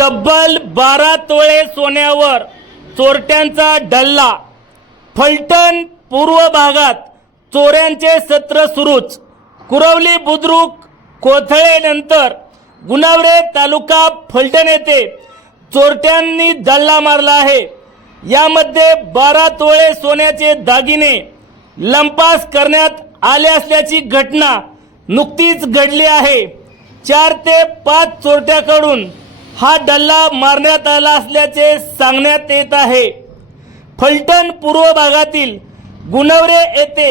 तब्बल 12 तोळे सोन्यावर चोरट्यांचा डल्ला। फलटण पूर्व भागात चोऱ्यांचे सत्र सुरूच। कुरवली बुद्रुक कोथळे नंतर गुणावरे तालुका फलटण येथे चोरट्यांनी डल्ला मारला आहे। यामध्ये 12 तोळे सोन्याचे दागिने लंपास करण्यात आले असल्याची घटना नुकतीच घडली आहे। 4 ते 5 चोरट्याकडून हा डल्ला मारण्यात आला असल्याचे सांगण्यात येत आहे। फलटण पूर्व भागातील गुणवरे येथे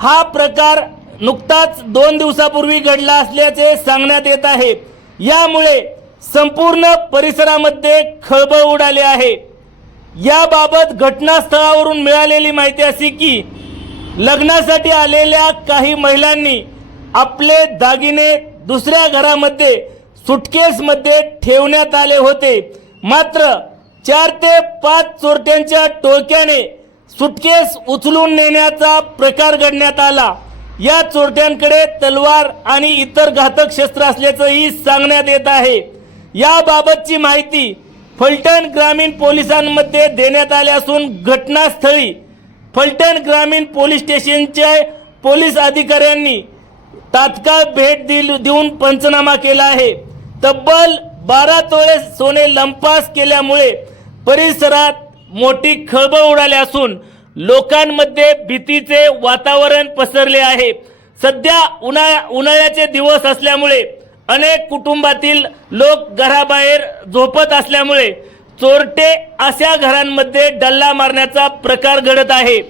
हा प्रकार नुकताच 2 दिवसापूर्वी घडला असल्याचे सांगण्यात येत आहे। यामुळे संपूर्ण परिसरामध्ये खळबळ उडाली आहे। याबाबत घटनास्थळावरून मिळालेली माहिती अशी की लग्नासाठी आलेल्या काही महिलांनी आपले दागिने दुसऱ्या घरामध्ये सुटकेसमध्ये ठेवण्यात आले होते। मात्र 4 ते 5 चोरट्यांच्या टोळक्याने सुटकेस उचलून नेण्याचा प्रकार घडण्यात आला। या चोरट्यांकडे तलवार आणि इतर घातक शस्त्र असल्याचंही सांगण्यात येत आहे। याबाबतची माहिती फलटण ग्रामीण पोलिसांमध्ये देण्यात आली असून घटनास्थळी फलटण ग्रामीण पोलीस स्टेशनचे पोलीस अधिकाऱ्यांनी तात्काळ भेट देऊन पंचनामा केला आहे। तब्बल 12 तोळे सोने लंपास केल्यामुळे परिसरात मोठी खळबळ उडाली असून लोकांमध्ये भीतीचे वातावरण पसरले आहे। सध्या उन्हाळ्याचे दिवस असल्यामुळे अनेक कुटुंबातील लोक घराबाहेर झोपत असल्यामुळे चोरटे अशा घरांमध्ये डल्ला मारण्याचा प्रकार घडत आहे।